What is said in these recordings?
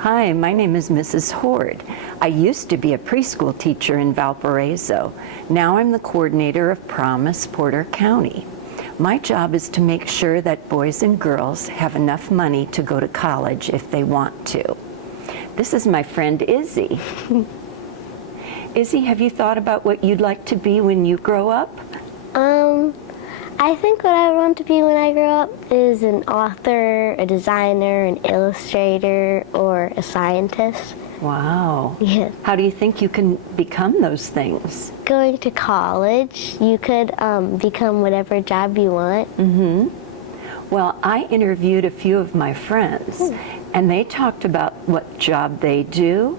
Hi, my name is Mrs. Horde. I used to be a preschool teacher in Valparaiso. Now I'm the coordinator of Promise Porter County. My job is to make sure that boys and girls have enough money to go to college if they want to. This is my friend Izzy. Izzy, have you thought about what you'd like to be when you grow up? I think what I want to be when I grow up is an author, a designer, an illustrator, or a scientist. Wow. Yeah. How do you think you can become those things? Going to college, you could become whatever job you want. Well, I interviewed a few of my friends, and they talked about what job they do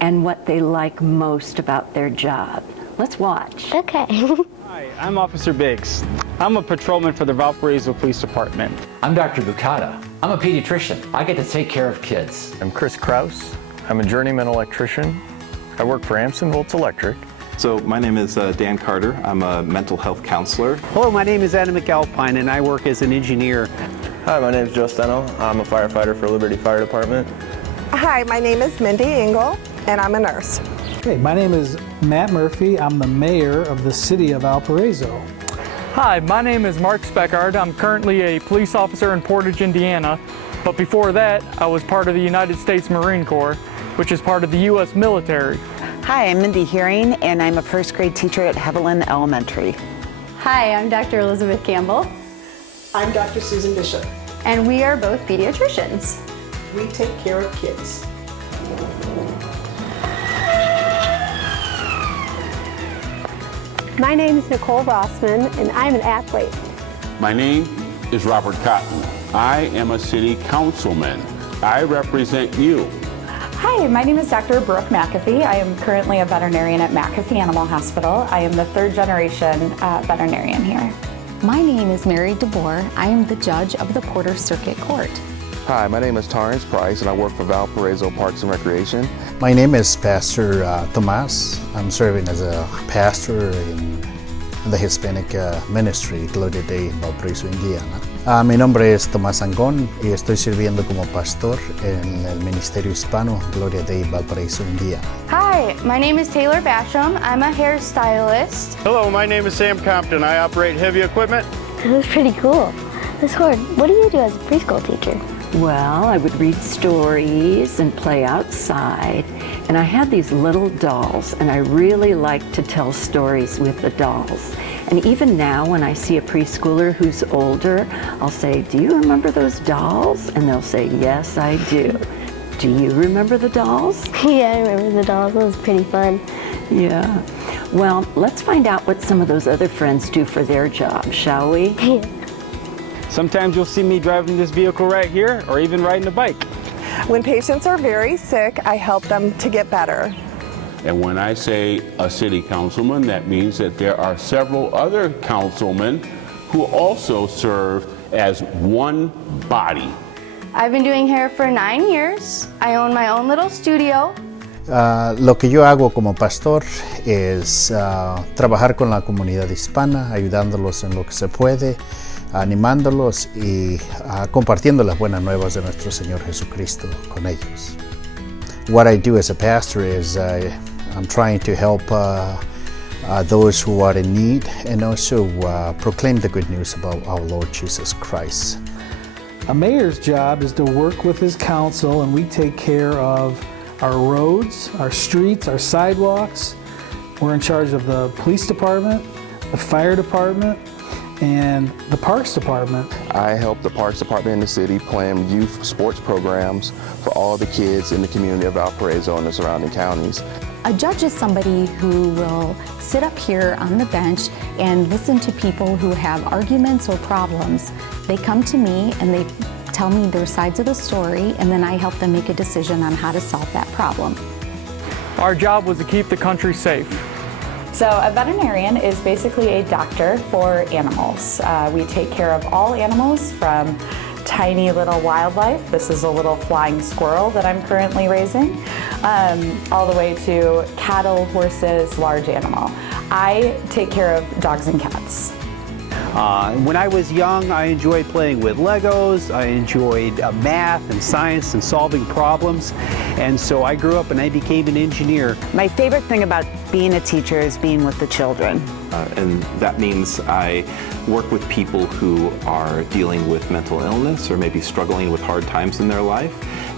and what they like most about their job. Let's watch. Okay. Hi, I'm Officer Biggs. I'm a patrolman for the Valparaiso Police Department. I'm Dr. Bucata. I'm a pediatrician. I get to take care of kids. I'm Chris Kraus. I'm a journeyman electrician. I work for Amson Volts Electric. So my name is Dan Carter. I'm a mental health counselor. Hello, my name is Adam McAlpine and I work as an engineer. Hi, my name is Joe Steno. I'm a firefighter for Liberty Fire Department. Hi, my name is Mindy Engel and I'm a nurse. Hey, my name is Matt Murphy. I'm the mayor of the city of Valparaiso. Hi, my name is Mark Speckard. I'm currently a police officer in Portage, Indiana. But before that, I was part of the United States Marine Corps, which is part of the U.S. military. Hi, I'm Mindy Hearing, and I'm a first grade teacher at Haviland Elementary. Hi, I'm Dr. Elizabeth Campbell. I'm Dr. Susan Bishop. And we are both pediatricians. We take care of kids. My name is Nicole Rossman, and I'm an athlete. My name is Robert Cotton. I am a city councilman. I represent you. Hi, my name is Dr. Brooke McAfee. I am currently a veterinarian at McAfee Animal Hospital. I am the third generation veterinarian here. My name is Mary DeBoer. I am the judge of the Porter Circuit Court. Hi, my name is Torrance Price and I work for Valparaiso Parks and Recreation. My name is Pastor Tomas. I'm serving as a pastor in the Hispanic Ministry, Gloria Dei, Valparaiso, Indiana. Mi nombre es Tomás Angón y estoy sirviendo como pastor en el Ministerio Hispano, Gloria Dei, Valparaiso, Indiana. Hi, my name is Taylor Basham. I'm a hairstylist. Hello, my name is Sam Compton. I operate heavy equipment. That was pretty cool. Miss Horde, what do you do as a preschool teacher? Well, I would read stories and play outside, and I had these little dolls, and I really like to tell stories with the dolls. And even now, when I see a preschooler who's older, I'll say, "Do you remember those dolls?" And they'll say, "Yes, I do." Do you remember the dolls? Yeah, I remember the dolls. It was pretty fun. Yeah. Well, let's find out what some of those other friends do for their job, shall we? Yeah. Sometimes you'll see me driving this vehicle right here or even riding a bike. When patients are very sick, I help them to get better. And when I say a city councilman, that means that there are several other councilmen who also serve as one body. I've been doing hair for 9 years. I own my own little studio. Lo que yo hago como pastor es trabajar con la comunidad hispana, ayudándolos en lo que se puede, animándolos y compartiendo las buenas nuevas de nuestro Señor Jesucristo con ellos. What I do as a pastor is I'm trying to help those who are in need and also proclaim the good news about our Lord Jesus Christ. A mayor's job is to work with his council, and we take care of our roads, our streets, our sidewalks. We're in charge of the police department, the fire department, and the Parks Department. I help the Parks Department in the city plan youth sports programs for all the kids in the community of Valparaiso and the surrounding counties. A judge is somebody who will sit up here on the bench and listen to people who have arguments or problems. They come to me and they tell me their sides of the story, and then I help them make a decision on how to solve that problem. Our job was to keep the country safe. So a veterinarian is basically a doctor for animals. We take care of all animals from tiny little wildlife. This is a little flying squirrel that I'm currently raising, all the way to cattle, horses, large animal. I take care of dogs and cats. When I was young, I enjoyed playing with Legos. I enjoyed math and science and solving problems. And so I grew up and I became an engineer. My favorite thing about being a teacher is being with the children. And that means I work with people who are dealing with mental illness or maybe struggling with hard times in their life.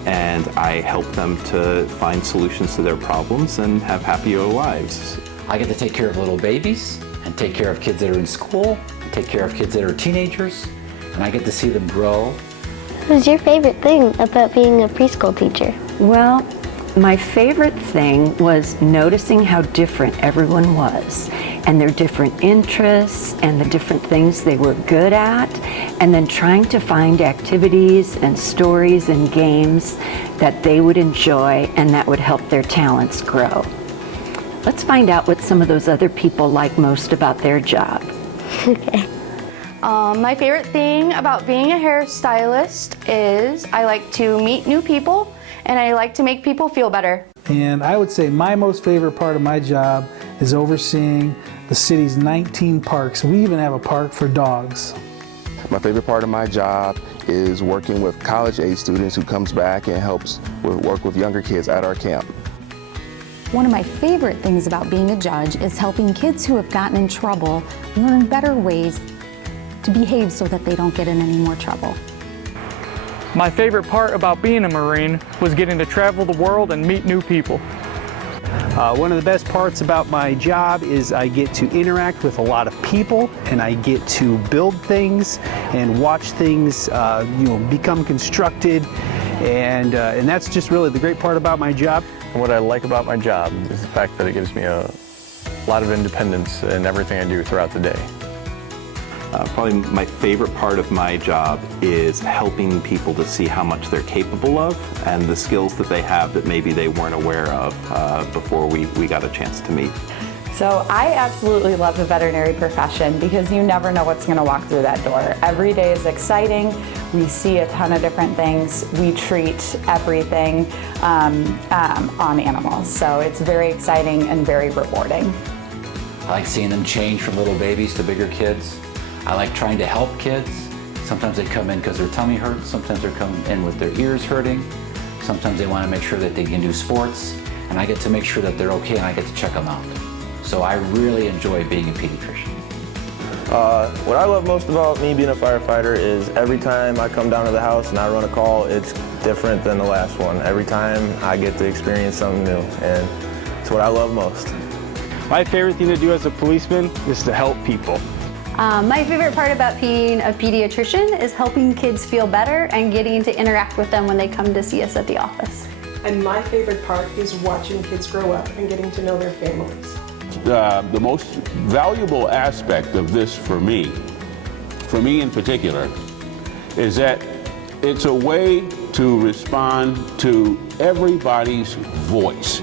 And I help them to find solutions to their problems and have happier lives. I get to take care of little babies and take care of kids that are in school, take care of kids that are teenagers, and I get to see them grow. What was your favorite thing about being a preschool teacher? Well, my favorite thing was noticing how different everyone was and their different interests and the different things they were good at, and then trying to find activities and stories and games that they would enjoy and that would help their talents grow. Let's find out what some of those other people like most about their job. Okay. My favorite thing about being a hairstylist is I like to meet new people and I like to make people feel better. And I would say my most favorite part of my job is overseeing the city's 19 parks. We even have a park for dogs. My favorite part of my job is working with college-age students who comes back and helps work with younger kids at our camp. One of my favorite things about being a judge is helping kids who have gotten in trouble learn better ways to behave so that they don't get in any more trouble. My favorite part about being a Marine was getting to travel the world and meet new people. One of the best parts about my job is I get to interact with a lot of people, and I get to build things and watch things become constructed, and that's just really the great part about my job. And what I like about my job is the fact that it gives me a lot of independence in everything I do throughout the day. Probably my favorite part of my job is helping people to see how much they're capable of and the skills that they have that maybe they weren't aware of before we got a chance to meet. So I absolutely love the veterinary profession because you never know what's going to walk through that door. Every day is exciting. We see a ton of different things. We treat everything on animals. So it's very exciting and very rewarding. I like seeing them change from little babies to bigger kids. I like trying to help kids. Sometimes they come in because their tummy hurts. Sometimes they're coming in with their ears hurting. Sometimes they want to make sure that they can do sports. And I get to make sure that they're okay and I get to check them out. So I really enjoy being a pediatrician. What I love most about me being a firefighter is every time I come down to the house and I run a call, it's different than the last one. Every time I get to experience something new, and it's what I love most. My favorite thing to do as a policeman is to help people. My favorite part about being a pediatrician is helping kids feel better and getting to interact with them when they come to see us at the office. And my favorite part is watching kids grow up and getting to know their families. The most valuable aspect of this for me in particular, is that it's a way to respond to everybody's voice.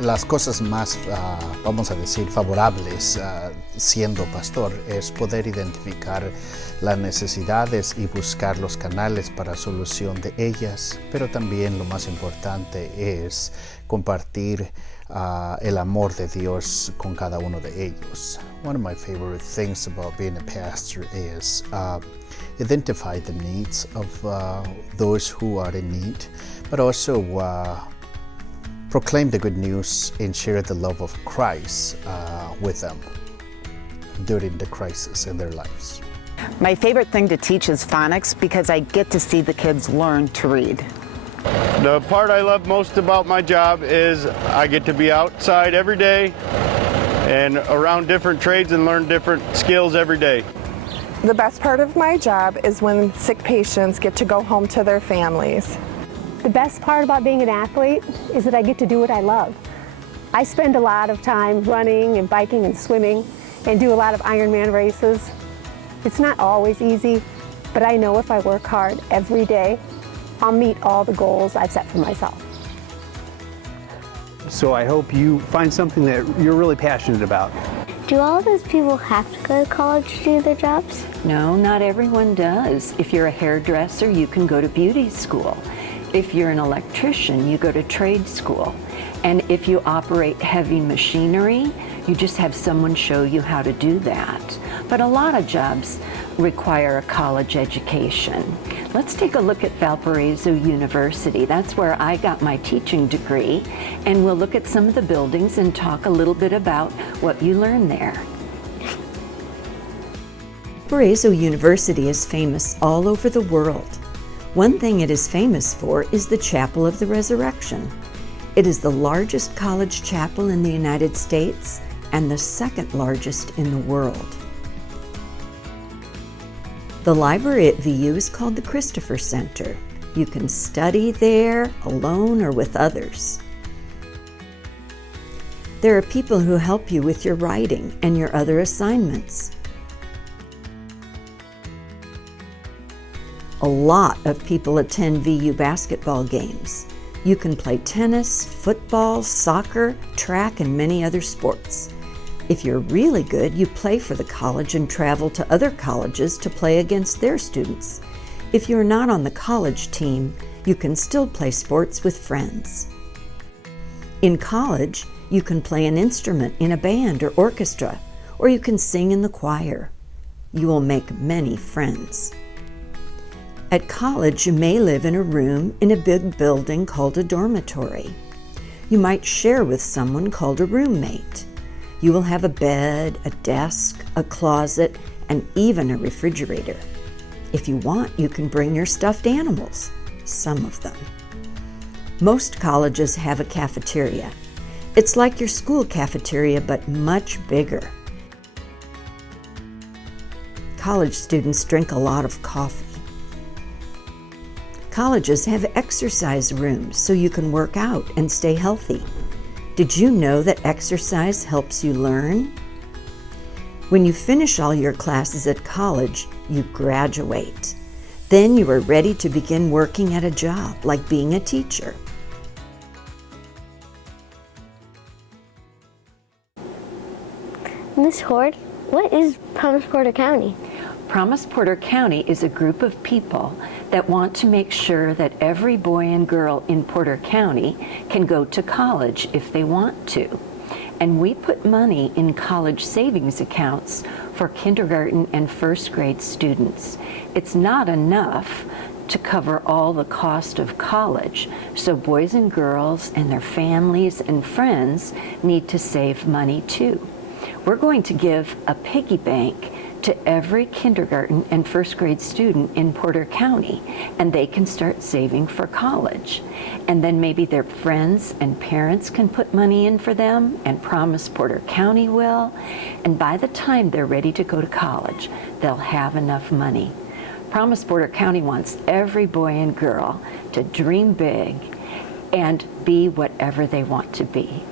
Las cosas más, vamos a decir, favorables siendo pastor es poder identificar las necesidades y buscar los canales para solución de ellas, pero también lo más importante es compartir el amor de Dios con cada uno de ellos. One of my favorite things about being a pastor is identify the needs of those who are in need, but also proclaim the good news and share the love of Christ with them during the crisis in their lives. My favorite thing to teach is phonics because I get to see the kids learn to read. The part I love most about my job is I get to be outside every day and around different trades and learn different skills every day. The best part of my job is when sick patients get to go home to their families. The best part about being an athlete is that I get to do what I love. I spend a lot of time running and biking and swimming and do a lot of Ironman races. It's not always easy, but I know if I work hard every day, I'll meet all the goals I've set for myself. So I hope you find something that you're really passionate about. Do all those people have to go to college to do their jobs? No, not everyone does. If you're a hairdresser, you can go to beauty school. If you're an electrician, you go to trade school. And if you operate heavy machinery, You just have someone show you how to do that. But a lot of jobs require a college education. Let's take a look at Valparaiso University. That's where I got my teaching degree, and we'll look at some of the buildings and talk a little bit about what you learn there. Valparaiso University is famous all over the world. One thing it is famous for is the Chapel of the Resurrection. It is the largest college chapel in the United States and the second largest in the world. The library at VU is called the Christopher Center. You can study there alone or with others. There are people who help you with your writing and your other assignments. A lot of people attend VU basketball games. You can play tennis, football, soccer, track, and many other sports. If you're really good, you play for the college and travel to other colleges to play against their students. If you're not on the college team, you can still play sports with friends. In college, you can play an instrument in a band or orchestra, or you can sing in the choir. You will make many friends. At college, you may live in a room in a big building called a dormitory. You might share with someone called a roommate. You will have a bed, a desk, a closet, and even a refrigerator. If you want, you can bring your stuffed animals, some of them. Most colleges have a cafeteria. It's like your school cafeteria, but much bigger. College students drink a lot of coffee. Colleges have exercise rooms so you can work out and stay healthy. Did you know that exercise helps you learn? When you finish all your classes at college, you graduate. Then you are ready to begin working at a job, like being a teacher. Ms. Horde, what is Promise Porter County? Promise Porter County is a group of people that want to make sure that every boy and girl in Porter County can go to college if they want to. And we put money in college savings accounts for kindergarten and first grade students. It's not enough to cover all the cost of college, so boys and girls and their families and friends need to save money too. We're going to give a piggy bank to every kindergarten and first grade student in Porter County, and they can start saving for college. And then maybe their friends and parents can put money in for them, and Promise Porter County will. And by the time they're ready to go to college, they'll have enough money. Promise Porter County wants every boy and girl to dream big and be whatever they want to be.